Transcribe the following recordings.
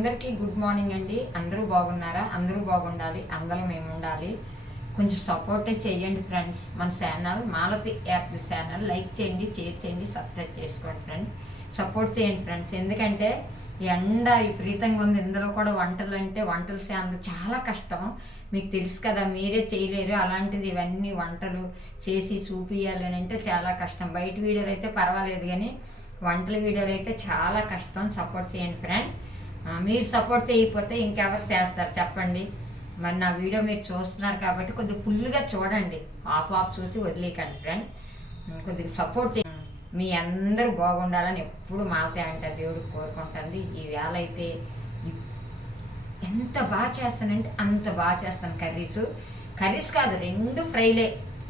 అందరికీ good morning అండి. అందరూ బాగున్నారా? అందరూ బాగుండాలి. అందరం మేము ఉండాలి కొంచెం సపోర్టే చేయండి ఫ్రెండ్స్ మన channel Malathi apple channel like చేయండి షేర్ చేయండి సబ్స్క్రైబ్ చేసుకోండి ఫ్రెండ్స్ సపోర్ట్ చేయండి ఫ్రెండ్స్ ఎందుకంటే ఎండ విపరీతంగా ఉంది. ఇందులో కూడా వంటలు అంటే వంటలు ఛానల్ చాలా కష్టం. మీకు తెలుసు కదా మీరే చేయలేరు. అలాంటిది ఇవన్నీ వంటలు చేసి చూపియాలి అని అంటే చాలా కష్టం. బయట వీడియోలు అయితే పర్వాలేదు కానీ వంటల వీడియోలు అయితే చాలా కష్టం. సపోర్ట్ చేయండి ఫ్రెండ్ మీరు సపోర్ట్ చేయకపోతే ఇంకెవరు చేస్తారు చెప్పండి. మరి నా వీడియో మీరు చూస్తున్నారు కాబట్టి కొద్దిగా ఫుల్గా చూడండి. ఆఫ్ ఆఫ్ చూసి వదిలేకండి ఫ్రెండ్ కొద్దిగా సపోర్ట్ చేయండి మీ అందరూ బాగుండాలని ఎప్పుడు మాతే అంటే దేవుడికి కోరుకుంటుంది. ఈ వేళ అయితే ఎంత బాగా చేస్తానంటే అంత బాగా చేస్తాను కర్రీస్. కర్రీస్ కాదు రెండు ఫ్రైలే.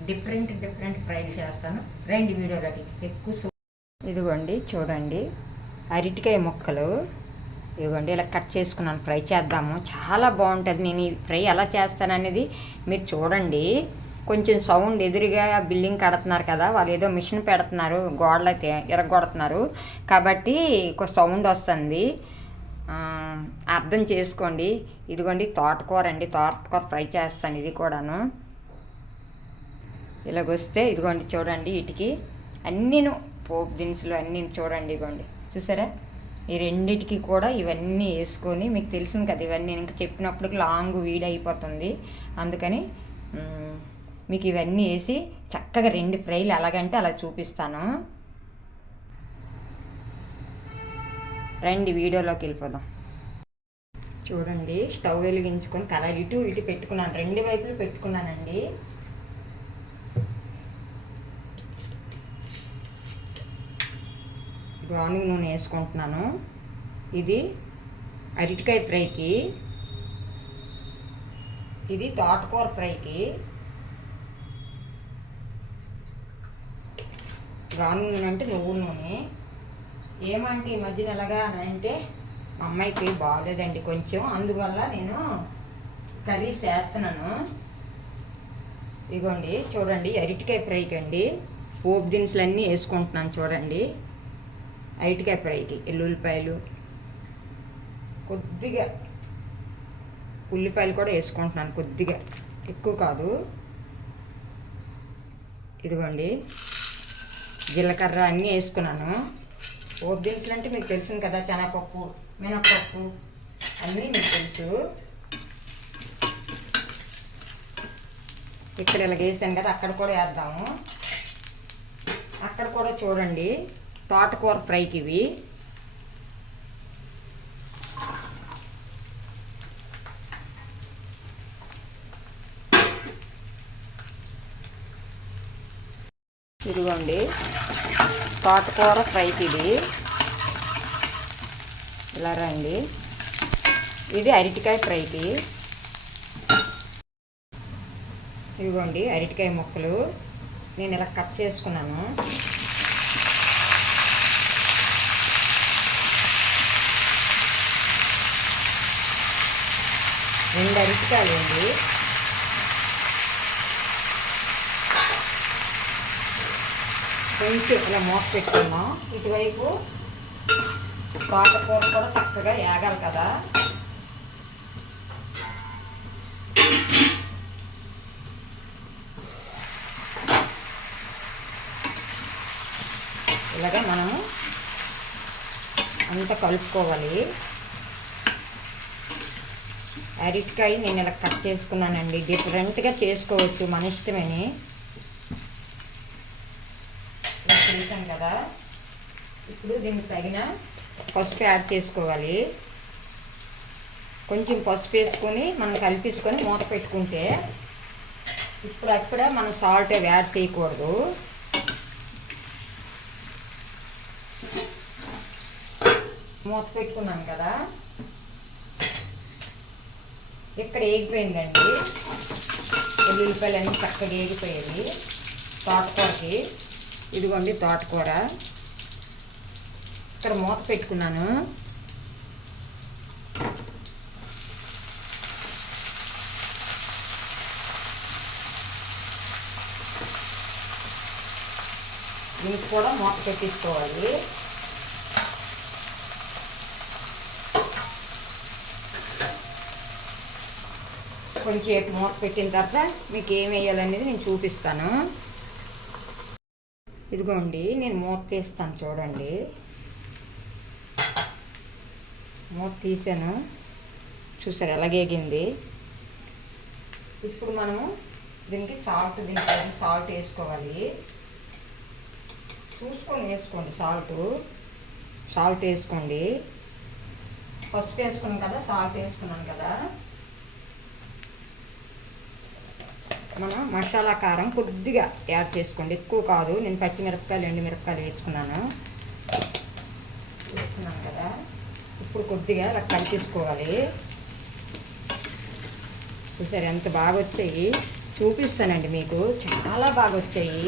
డిఫరెంట్ డిఫరెంట్ ఫ్రైలు చేస్తాను. రెండు వీడియోలకి ఎక్కువ ఇదిగోండి చూడండి. అరటికాయ ముక్కలు. ఇదిగోండి ఇలా కట్ చేసుకున్నాను ఫ్రై చేద్దాము. చాలా బాగుంటుంది నేను ఈ ఫ్రై ఎలా చేస్తాననేది మీరు చూడండి. కొంచెం సౌండ్ ఎదురుగా బిల్డింగ్ కడుతున్నారు కదా వాళ్ళు ఏదో మిషన్ పెడుతున్నారు గోడలు అయితే ఎరగొడుతున్నారు. కాబట్టి ఒక సౌండ్ వస్తుంది. అర్థం చేసుకోండి. ఇదిగోండి తోటకూర అండి తోటకూర ఫ్రై చేస్తాను ఇది కూడాను. ఇలాగొస్తే ఇదిగోండి చూడండి వీటికి అన్నీను పోపు దినుసులు అన్నీ చూడండి ఇదిగోండి. చూసారా? ఈ రెండిటికి కూడా ఇవన్నీ వేసుకొని మీకు తెలిసింది కదా ఇవన్నీ ఇంకా చెప్పినప్పటికి లాంగ్ వీడ్ అయిపోతుంది. అందుకని మీకు ఇవన్నీ వేసి చక్కగా రెండు ఫ్రైలు ఎలాగంటే అలా చూపిస్తాను. రండి వీడియోలోకి వెళ్ళిపోదాం. చూడండి స్టవ్ వెలిగించుకొని కలర్ ఇటు ఇటు పెట్టుకున్నాను. రెండు వైపులు పెట్టుకున్నానండి. గానుగ నూనె వేసుకుంటున్నాను. ఇది అరటికాయ ఫ్రైకి ఇది తోటకూర ఫ్రైకి. గానుగ నూనె అంటే నువ్వుల నూనె. ఏమంటే ఈ మధ్యన ఎలాగా అంటే మా అమ్మాయికి బాగలేదండి కొంచెం అందువల్ల నేను కర్రీస్ చేస్తున్నాను. ఇదిగోండి చూడండి అరటికాయ ఫ్రైకి అండి పోపు దినుసులు అన్నీ వేసుకుంటున్నాను చూడండి. అరటికాయ ఫ్రైకి ఎల్లుల్లిపాయలు. కొద్దిగా ఉల్లిపాయలు కూడా వేసుకుంటున్నాను కొద్దిగా. ఎక్కువ కాదు. ఇదిగోండి. జీలకర్ర అన్నీ వేసుకున్నాను. పోపు దినుసులు అంటే మీకు తెలుసు కదా శనగపప్పు మినపప్పు అన్నీ మీకు తెలుసు. ఇక్కడ ఇలా వేసాను కదా అక్కడ కూడా వేద్దాము. అక్కడ కూడా చూడండి. తోటకూర ఫ్రైకి ఇవి. ఇదిగోండి తోటకూర ఫ్రైకి ఇది ఇలా రండి. ఇది అరటికాయ ఫ్రైకి. ఇదిగోండి అరటికాయ ముక్కలు. నేను ఇలా కట్ చేసుకున్నాను. రెండు అరటికాయలు అండి. కొంచెం ఇలా మూత పెట్టుకున్నాం ఇటువైపు తోటకూర కూడా చక్కగా ఏగాలి కదా. ఇలాగ మనము అంతా కలుపుకోవాలి. అరటికాయ నేను ఇలా కట్ చేసుకున్నానండి. డిఫరెంట్గా చేసుకోవచ్చు మన ఇష్టమని. చేసాం కదా. ఇప్పుడు దీనికి తగిన పసుపు యాడ్ చేసుకోవాలి. కొంచెం పసుపు వేసుకొని మనం కలిపేసుకొని మూత పెట్టుకుంటే ఇప్పుడు అక్కడ మనం సాల్ట్ అవి యాడ్ చేయకూడదు. మూత పెట్టుకున్నాం కదా. ఇక్కడ ఏగిపోయిందండి. ఎల్లుల్లిపాయలు అన్నీ చక్కగా ఏగిపోయేది తోటకూరకి. ఇదిగోండి తోటకూర. ఇక్కడ మూత పెట్టుకున్నాను. దీనికి కూడా మూత పెట్టించుకోవాలి కొంచెంసేపు మూత పెట్టిన తర్వాత మీకు ఏం వేయాలనేది నేను చూపిస్తాను. ఇదిగోండి నేను మూత తీస్తాను చూడండి. మూత తీసాను. చూసారు ఎలాగేగింది ఇప్పుడు మనము దీనికి సాల్ట్ దీనికి సాల్ట్ వేసుకోవాలి? చూసుకొని వేసుకోండి సాల్ట్ సాల్ట్ వేసుకోండి. పసుపు వేసుకున్నాం కదా సాల్ట్ వేసుకున్నాను కదా. మనం మసాలా కారం కొద్దిగా యాడ్ చేసుకోండి. ఎక్కువ కాదు. నేను పచ్చిమిరపకాయలు ఎండుమిరపకాయలు వేసుకున్నాను. వేసుకున్నాను కదా. ఇప్పుడు కొద్దిగా ఇలా కలిపేసుకోవాలి. చూసారు ఎంత బాగా వచ్చాయి? చూపిస్తానండి మీకు. చాలా బాగా వచ్చాయి.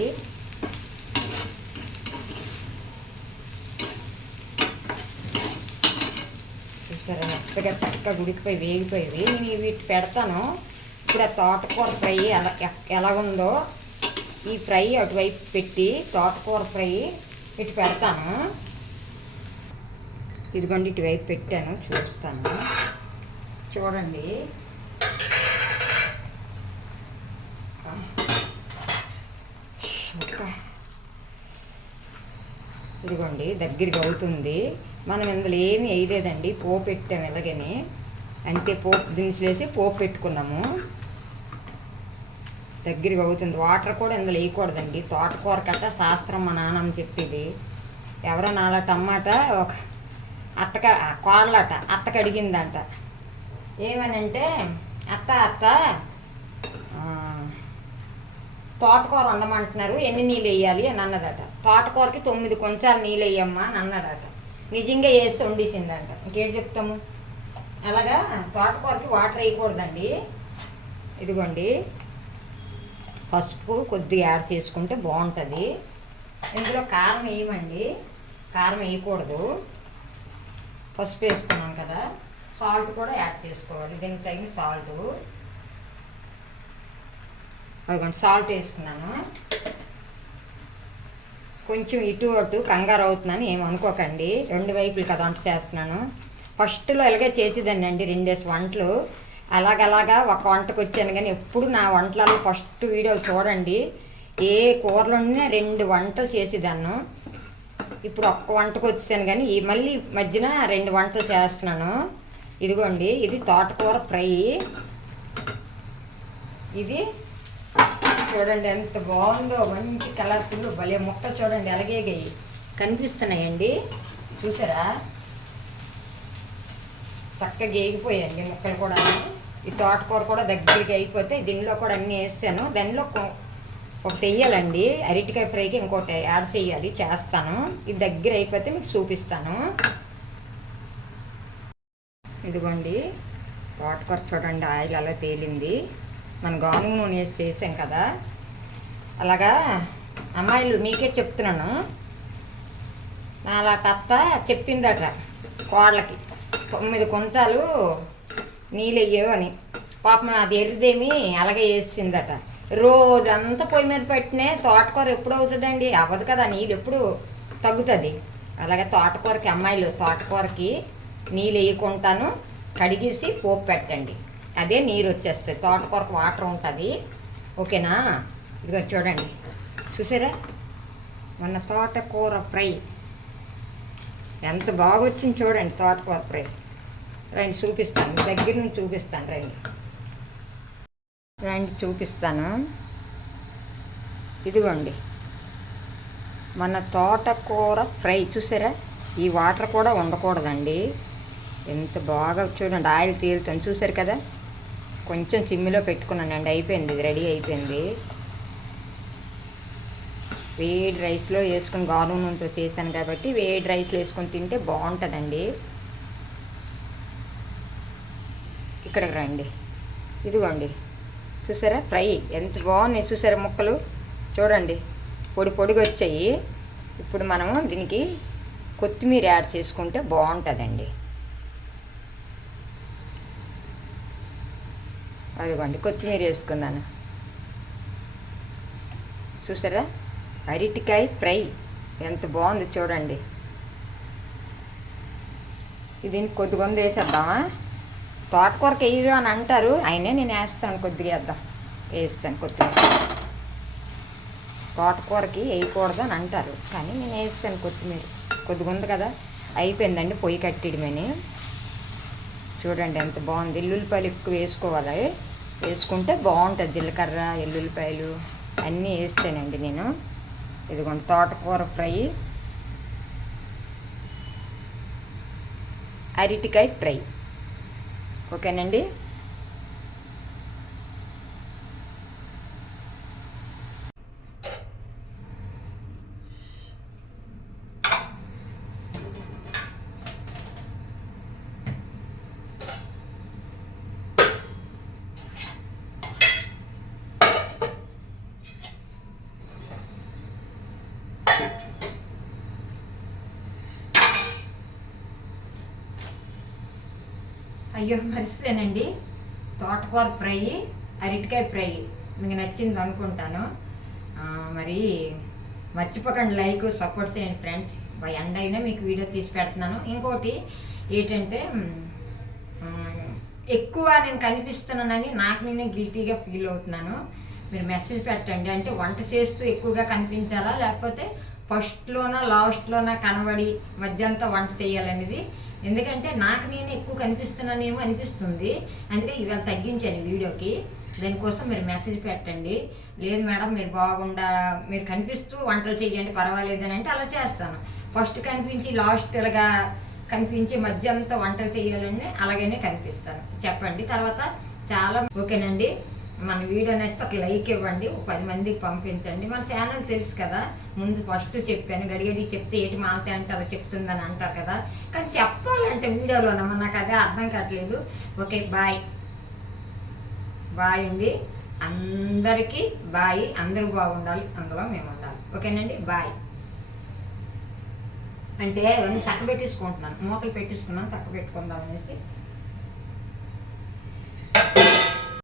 చూసారా? మెత్తగా చక్కగా ఉడికిపోయి వేగిపోయి నేను వీటి పెడతాను. ఇప్పుడు ఆ తోటకూర ఫ్రై ఎలా ఎ- ఎలాగుందో ఈ ఫ్రై అటువైపు పెట్టి తోటకూర ఫ్రై ఇటు పెడతాను. ఇదిగోండి ఇటువైపు పెట్టాను చూస్తాను. చూడండి. ఇదిగోండి దగ్గరికి అవుతుంది. మనం ఇందులో ఏమి వేయలేదండి. పోపు పెట్టాము ఇలాగని. అంతే పోపు దినుసులు వేసి పోపు పెట్టుకున్నాము. దగ్గరికి అవుతుంది. వాటర్ కూడా ఇందులో వేయకూడదండి. తోటకూర కట్ట శాస్త్రం మా నాన్నమ్మ చెప్పేది. ఎవరో నాలా టమాటా ఒక అత్తక కోడలట అత్తకు అడిగిందంట. ఏమనంటే అత్త అత్త తోటకూర వండమంటున్నారు. ఎన్ని నీళ్ళు వేయాలి అని అన్నదట. తోటకూరకి తొమ్మిది కొంచెం నీళ్ళు వేయమ్మా అని అన్నదట. నిజంగా వేసి వండేసిందంట. ఇంకేం చెప్తాము? అలాగా తోటకూరకి వాటర్ వేయకూడదండి. ఇదిగోండి. పసుపు కొద్దిగా యాడ్ చేసుకుంటే బాగుంటుంది. ఇందులో కారం వేయమండి. కారం వేయకూడదు. పసుపు వేసుకున్నాం కదా సాల్ట్ కూడా యాడ్ చేసుకోవాలి. దీనికి తగిన సాల్ట్. అదిగోండి సాల్ట్ వేసుకున్నాను. కొంచెం ఇటు అటు కంగారు అవుతున్నాను ఏమనుకోకండి రెండు వైపులు కదా అంత చేస్తున్నాను. ఫస్ట్లో ఇలాగే చేసేదాన్ని అండి రెండేసి వంటలు. అలాగలాగా ఒక వంటకు వచ్చాను. కానీ ఎప్పుడు నా వంటలలో ఫస్ట్ వీడియో చూడండి. ఏ కూరలు రెండు వంటలు చేసేదాన్ని. ఇప్పుడు ఒక్క వంటకు వచ్చాను కానీ ఈ మళ్ళీ మధ్యన రెండు వంటలు చేస్తున్నాను. ఇదిగోండి ఇది తోటకూర ఫ్రై. ఇది చూడండి ఎంత బాగుందో. మంచి కలర్ఫుల్ భలే ముక్క చూడండి. అలాగే కనిపిస్తున్నాయండి. చూసారా? చక్కగా గేగిపోయాయండి ముక్కలు కూడా ఈ తోటకూర కూడా దగ్గరికి అయిపోతే దీనిలో కూడా అన్నీ వేసాను. దానిలో ఒకటి వేయాలండి అరటికాయ ఫ్రైకి ఇంకోటి యాడ్ చేయాలి. చేస్తాను. ఇది దగ్గర అయిపోతే మీకు చూపిస్తాను. ఇదిగోండి. తోటకూర చూడండి. ఆయిల్ అలా తేలింది. మన గానుగ నూనె వేసి చేసాం కదా. అలాగా అమ్మాయిలు మీకే చెప్తున్నాను. నాలా తత్త చెప్పిందట కోళ్ళకి. తొమ్మిది కొంచాలు నీళ్ళు అని పాపం అది ఎరిదేమి అలాగే వేసిందట రోజంతా పొయ్యి మీద పెట్టినే తోటకూర ఎప్పుడు అవుతుందండి? అవ్వదు కదా నీళ్ళు ఎప్పుడు తగ్గుతుంది. అలాగే తోటకూరకి అమ్మాయిలు తోటకూరకి నీళ్ళు వేయకుంటాను కడిగేసి పోపు పెట్టండి. అదే నీరు వచ్చేస్తుంది. తోటకూరకు వాటర్ ఉంటుంది. ఓకేనా? ఇదిగో చూడండి. చూసారా? మన తోటకూర ఫ్రై. ఎంత బాగా వచ్చింది చూడండి తోటకూర ఫ్రై. రండి చూపిస్తాను. దగ్గర నుంచి చూపిస్తాను రండి. రండి చూపిస్తాను. ఇదిగోండి. మన తోటకూర ఫ్రై చూసారా? ఈ వాటర్ కూడా ఉండకూడదండి. ఎంత బాగా చూడండి ఆయిల్ తేలుతుంది. చూసారు కదా? కొంచెం చిమ్మిలో పెట్టుకున్నానండి. అయిపోయింది ఇది రెడీ అయిపోయింది. వేడి రైస్లో వేసుకుని గాను నూనెతో చేశాను కాబట్టి వేడి రైస్లో వేసుకొని తింటే బాగుంటుందండి. ఇక్కడికి రండి. ఇదిగోండి. చూసారా? ఫ్రై. ఎంత బాగున్నాయి చూసారా ముక్కలు? చూడండి. పొడి పొడిగా వచ్చాయి. ఇప్పుడు మనము దీనికి కొత్తిమీర యాడ్ చేసుకుంటే బాగుంటుందండి. అదిగోండి కొత్తిమీర వేసుకున్నాను. చూసారా? అరటికాయ ఫ్రై. ఎంత బాగుంది చూడండి. ఇది కొద్దిగా వేసేద్దామా? తోటకూరకి వేయరు అని అంటారు. అయినా నేను వేస్తాను కొద్దిగా వేద్దాం. వేస్తాను కొద్దిగా. తోటకూరకి వేయకూడదు అని అంటారు. కానీ నేను వేస్తాను కొత్తిమీర. కొద్దిగా ఉంది కదా. అయిపోయిందండి పొయ్యి కట్టిడమని. చూడండి ఎంత బాగుంది. ఎల్లుల్లిపాయలు ఎక్కువ వేసుకోవాలి. వేసుకుంటే బాగుంటుంది. జీలకర్ర ఎల్లుల్లిపాయలు అన్నీ వేస్తానండి నేను. ఇదిగోండి తోటకూర ఫ్రై. అరటికాయ ఫ్రై. ఓకేనండి? అయ్యో మర్చిపోయానండి. తోటకూర ఫ్రై అరటికాయ ఫ్రై. మీకు నచ్చింది అనుకుంటాను. మరి మర్చిపోకండి లైక్ సపోర్ట్ చేయండి ఫ్రెండ్స్. బై ఎండ్ అయినా మీకు వీడియో తీసి పెడుతున్నాను. ఇంకోటి ఏంటంటే ఎక్కువ నేను కనిపిస్తున్నానని నాకు నేను గిల్టీగా ఫీల్ అవుతున్నాను. మీరు మెసేజ్ పెట్టండి. అంటే వంట చేస్తూ ఎక్కువగా కనిపించాలా? లేకపోతే ఫస్ట్లోనా లాస్ట్లోనా కనబడి మధ్యంతా వంట చేయాలనేది ఎందుకంటే నాకు నేను ఎక్కువ కనిపిస్తున్నానేమో అనిపిస్తుంది. అందుకే ఇవాళ తగ్గించాను వీడియోకి. దానికోసం మీరు మెసేజ్ పెట్టండి. లేదు మేడం మీరు బాగుండా మీరు కనిపిస్తూ వంటలు చేయండి పర్వాలేదు అని అంటే అలా చేస్తాను. ఫస్ట్ కనిపించి లాస్ట్ ఇలాగా కనిపించి మధ్య అంతా వంటలు చేయాలని అలాగనే కనిపిస్తాను. చెప్పండి. తర్వాత చాలా ఓకేనండి. మన వీడియో నేస్తే ఒక లైక్ ఇవ్వండి ఒక పది మందికి పంపించండి. మన ఛానల్ తెలుసు కదా ముందు ఫస్ట్ చెప్పాను గడిగడి చెప్తే ఏటి మాలతే అంటే అలా చెప్తుందని అంటారు కదా. కానీ చెప్పాలంటే వీడియోలోనమ్మా నాకు అదే అర్థం కావట్లేదు. Okay bye. బాయ్ అండి. అందరికీ బాయ్. అందరూ బాగుండాలి అందులో మేము ఉండాలి. ఓకేనండి బాయ్. అంటే అవన్నీ చక్క పెట్టేసుకుంటున్నాను మూతలు పెట్టేసుకున్నాను చక్క పెట్టుకుందాం అనేసి.